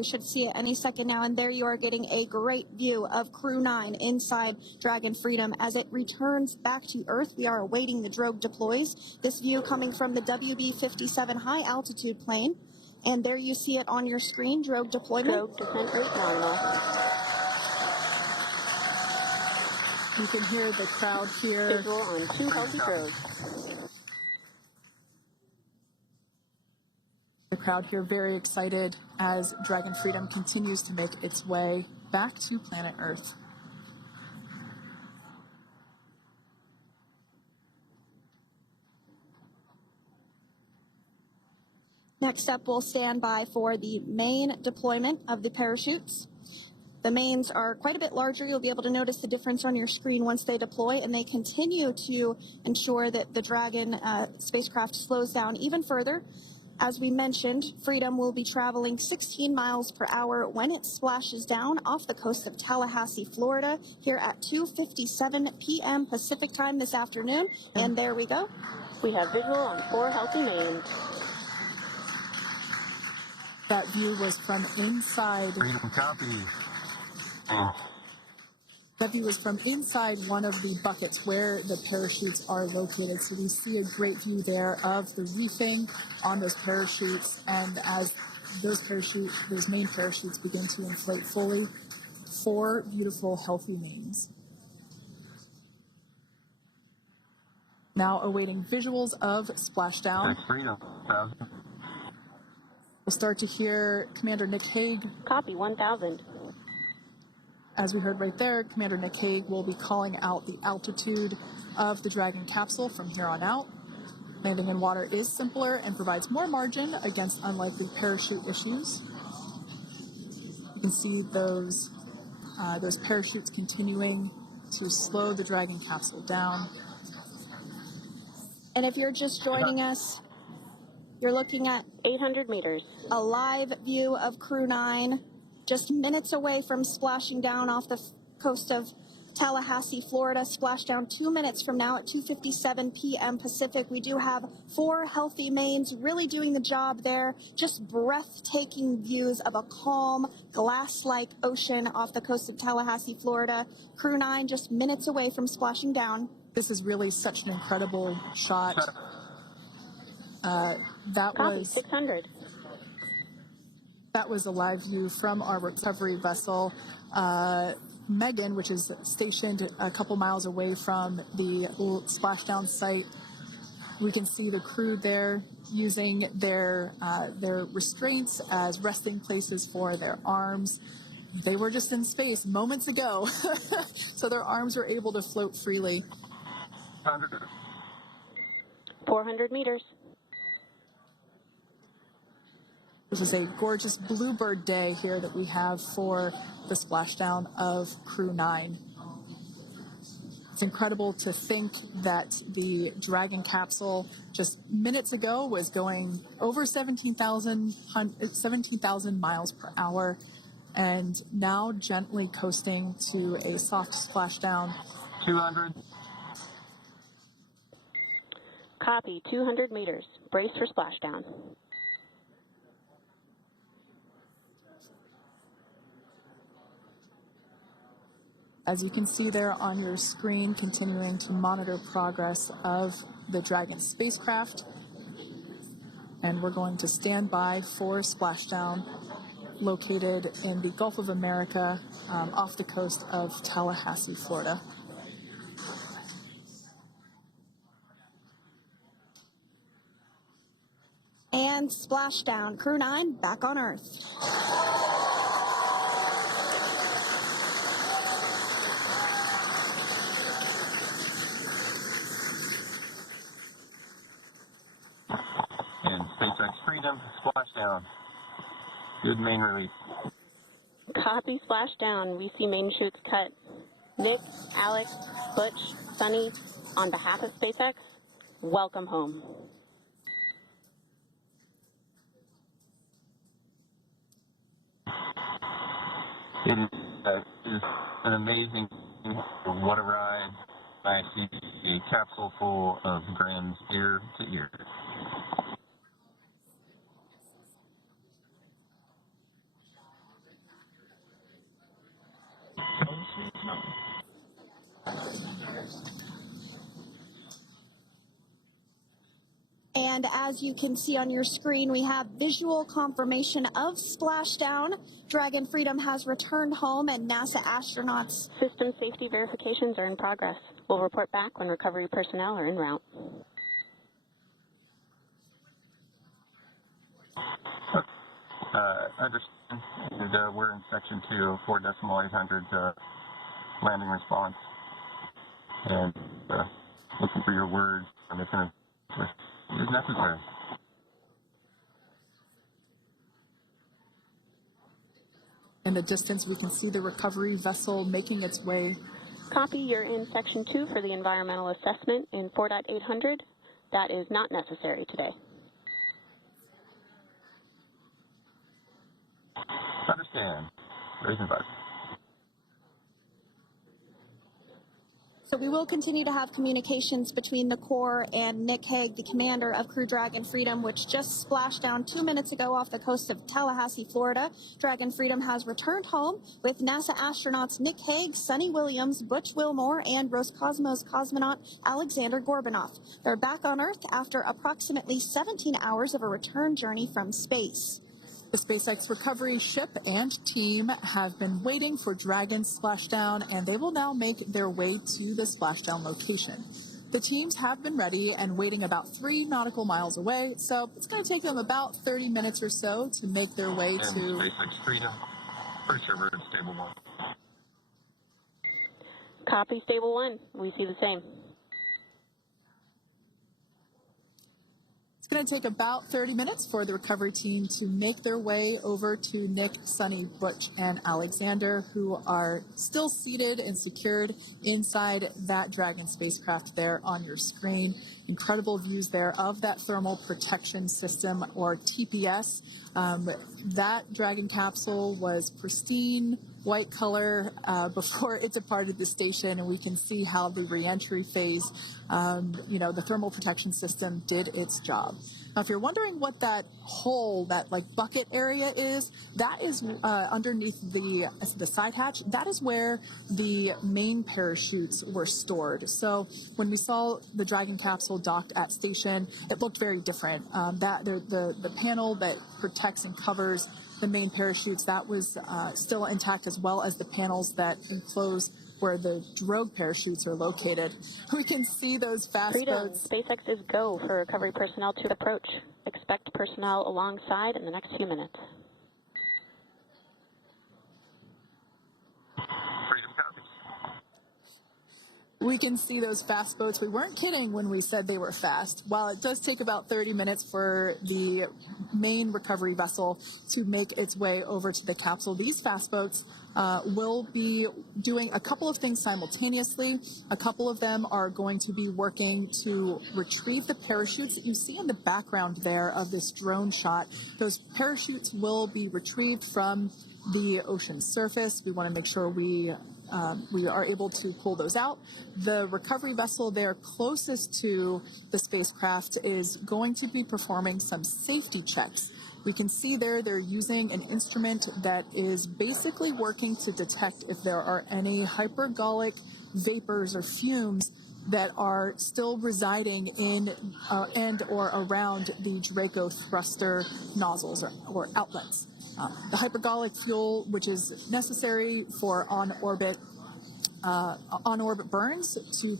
We should see it any second now, and there you are getting a great view of Crew 9 inside Dragon Freedom as it returns back to Earth. We are awaiting the drogue deploys. This view coming from the WB-57 high altitude plane, and there you see it on your screen, drogue deployment. Drogue descent rate nominal. You can hear the crowd here. Visual on 2 healthy drogues. The crowd here very excited as Dragon Freedom continues to make its way back to planet Earth. Next up, we'll stand by for the main deployment of the parachutes. The mains are quite a bit larger. You'll be able to notice the difference on your screen once they deploy, and they continue to ensure that the Dragon spacecraft slows down even further. As we mentioned, Freedom will be traveling 16 miles per hour when it splashes down off the coast of Tallahassee, Florida, here at 2:57 p.m. Pacific time this afternoon. And there we go. We have visual on 4 healthy mains. That view was from inside. Freedom copy. That view was from inside one of the buckets where the parachutes are located. So we see a great view there of the reefing on those parachutes. And as those main parachutes begin to inflate fully, 4 beautiful, healthy mains. Now awaiting visuals of splashdown. Freedom. We'll start to hear Commander Nick Hague. Copy 1000. As we heard right there, Commander Nick Hague will be calling out the altitude of the Dragon capsule from here on out. Landing in water is simpler and provides more margin against unlikely parachute issues. You can see those parachutes continuing to slow the Dragon capsule down. And if you're just joining us, you're looking at 800 meters. a live view of Crew 9, just minutes away from splashing down off the coast of Tallahassee, Florida. Splashdown 2 minutes from now at 2:57 p.m. Pacific. We do have 4 healthy mains really doing the job there. Just breathtaking views of a calm, glass-like ocean off the coast of Tallahassee, Florida. Crew 9 just minutes away from splashing down. This is really such an incredible shot. That Copy 600. That was a live view from our recovery vessel, Megan, which is stationed a couple miles away from the splashdown site. We can see the crew there using their restraints as resting places for their arms. They were just in space moments ago, so their arms were able to float freely. 400 meters. This is a gorgeous bluebird day here that we have for the splashdown of Crew 9. It's incredible to think that the Dragon capsule just minutes ago was going over 17,000 miles per hour and now gently coasting to a soft splashdown. 200. Copy 200 meters. Brace for splashdown. As you can see there on your screen, continuing to monitor progress of the Dragon spacecraft. And we're going to stand by for splashdown located in the Gulf of America off the coast of Tallahassee, Florida. And splashdown. Crew 9 back on Earth. And SpaceX Freedom, splashdown. Good main release. Copy splashdown. We see main chutes cut. Nick, Alex, Butch, Sunny, on behalf of SpaceX, welcome home. It is an amazing water ride. I see a capsule full of grams ear to ear. And as you can see on your screen, we have visual confirmation of splashdown. Dragon Freedom has returned home, and NASA astronauts. System safety verifications are in progress. We'll report back when recovery personnel are en route. Understand. And, we're in section 2 of 4.800 landing response. And looking for your words and if it is necessary. In the distance, we can see the recovery vessel making its way. Copy, you're in section 2 for the environmental assessment in 4.800. That is not necessary today. Understand. Raise and buzz. So we will continue to have communications between the Corps and Nick Hague, the commander of Crew Dragon Freedom, which just splashed down 2 minutes ago off the coast of Tallahassee, Florida. Dragon Freedom has returned home with NASA astronauts Nick Hague, Sunny Williams, Butch Wilmore, and Roscosmos cosmonaut Alexander Gorbanov. They're back on Earth after approximately 17 hours of a return journey from space. The SpaceX recovery ship and team have been waiting for Dragon's splashdown, and they will now make their way to the splashdown location. The teams have been ready and waiting about 3 nautical miles away, so it's going to take them about 30 minutes or so to make their way to SpaceX Freedom. Pretty sure we're in stable 1. Copy, stable 1. We see the same. It's going to take about 30 minutes for the recovery team to make their way over to Nick, Sunny, Butch, and Alexander, who are still seated and secured inside that Dragon spacecraft there on your screen. Incredible views there of that thermal protection system, or TPS. That Dragon capsule was pristine, white color before it departed the station, and we can see how the reentry phase, the thermal protection system did its job. Now, if you're wondering what that hole, that like bucket area is, that is underneath the side hatch. That is where the main parachutes were stored. So when we saw the Dragon capsule docked at station, it looked very different. The panel that protects and covers the main parachutes, that was still intact, as well as the panels that enclose where the drogue parachutes are located. We can see those fast boats. SpaceX is go for recovery personnel to approach. Expect personnel alongside in the next few minutes. Freedom copies. We can see those fast boats. We weren't kidding when we said they were fast. While it does take about 30 minutes for the main recovery vessel to make its way over to the capsule, these fast boats will be doing a couple of things simultaneously. A couple of them are going to be working to retrieve the parachutes that you see in the background there of this drone shot. Those parachutes will be retrieved from the ocean surface. We want to make sure we are able to pull those out. The recovery vessel there closest to the spacecraft is going to be performing some safety checks. We can see there they're using an instrument that is basically working to detect if there are any hypergolic vapors or fumes that are still residing in and or around the Draco thruster nozzles or outlets. The hypergolic fuel, which is necessary for on-orbit burns to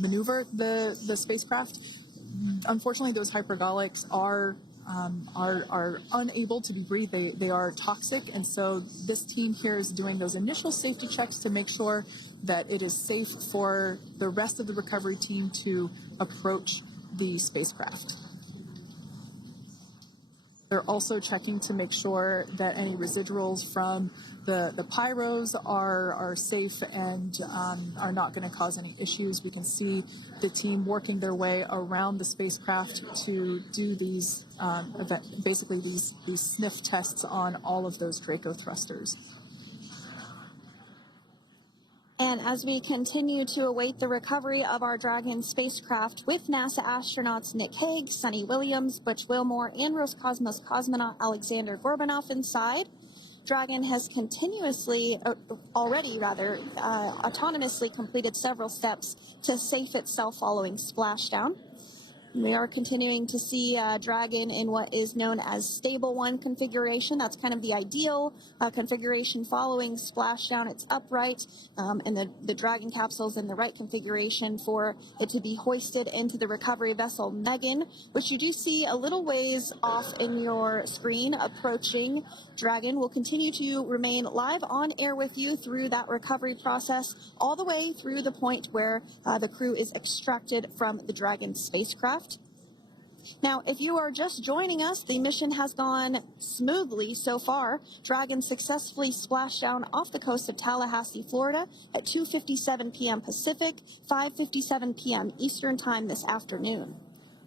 maneuver the spacecraft. Unfortunately, those hypergolics are unable to be breathed. They are toxic, and so this team here is doing those initial safety checks to make sure that it is safe for the rest of the recovery team to approach the spacecraft. They're also checking to make sure that any residuals from the pyros are safe and are not going to cause any issues. We can see the team working their way around the spacecraft to do these, basically these sniff tests on all of those Draco thrusters. And as we continue to await the recovery of our Dragon spacecraft with NASA astronauts Nick Hague, Sunny Williams, Butch Wilmore, and Roscosmos cosmonaut Alexander Gorbanov inside, Dragon has autonomously completed several steps to safe itself following splashdown. We are continuing to see Dragon in what is known as stable 1 configuration. That's kind of the ideal configuration following splashdown. It's upright, and the Dragon capsule's in the right configuration for it to be hoisted into the recovery vessel Megan, which you do see a little ways off in your screen approaching. Dragon will continue to remain live on air with you through that recovery process, all the way through the point where the crew is extracted from the Dragon spacecraft. Now, if you are just joining us, the mission has gone smoothly so far. Dragon successfully splashed down off the coast of Tallahassee, Florida at 2:57 p.m. Pacific, 5:57 p.m. Eastern Time this afternoon.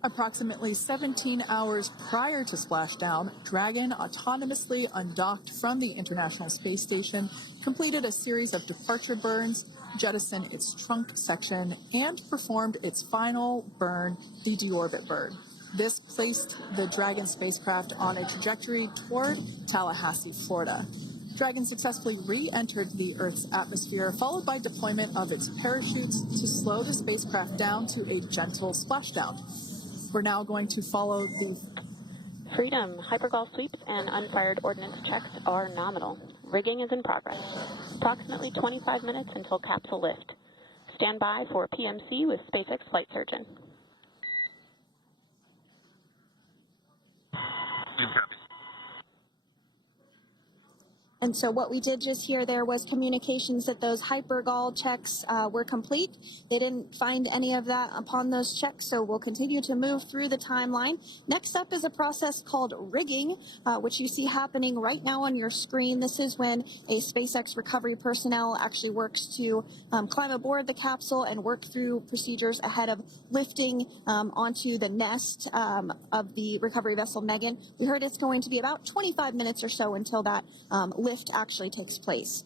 Approximately 17 hours prior to splashdown, Dragon autonomously undocked from the International Space Station, completed a series of departure burns, jettisoned its trunk section, and performed its final burn, the deorbit burn. This placed the Dragon spacecraft on a trajectory toward Tallahassee, Florida. Dragon successfully re-entered the Earth's atmosphere, followed by deployment of its parachutes to slow the spacecraft down to a gentle splashdown. We're now going to follow the Freedom. Hypergol sweeps and unfired ordnance checks are nominal. Rigging is in progress. Approximately 25 minutes until capsule lift. Stand by for PMC with SpaceX flight surgeon. And so what we did just hear there was communications that those hypergol checks were complete. They didn't find any of that upon those checks, so we'll continue to move through the timeline. Next up is a process called rigging, which you see happening right now on your screen. This is when a SpaceX recovery personnel actually works to climb aboard the capsule and work through procedures ahead of lifting onto the nest of the recovery vessel Megan. We heard it's going to be about 25 minutes or so until that lift actually takes place.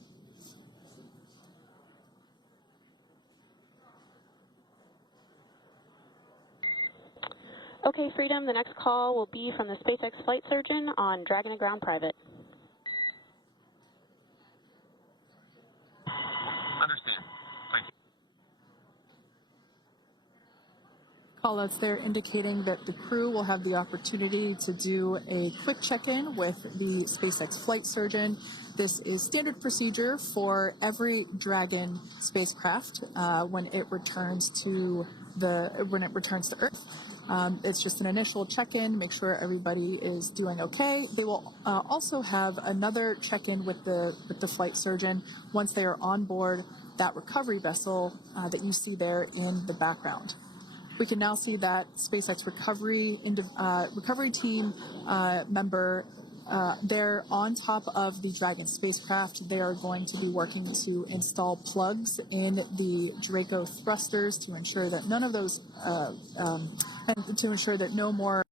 Okay, Freedom, the next call will be from the SpaceX flight surgeon on Dragon and Ground Private. Understand. Thank you. callouts there indicating that the crew will have the opportunity to do a quick check-in with the SpaceX flight surgeon. This is standard procedure for every Dragon spacecraft when it returns to Earth. It's just an initial check-in, make sure everybody is doing okay. They will also have another check-in with the flight surgeon once they are on board that recovery vessel that you see there in the background. We can now see that SpaceX recovery team member they're on top of the Dragon spacecraft. They are going to be working to install plugs in the Draco thrusters to ensure that none of those and to ensure that no more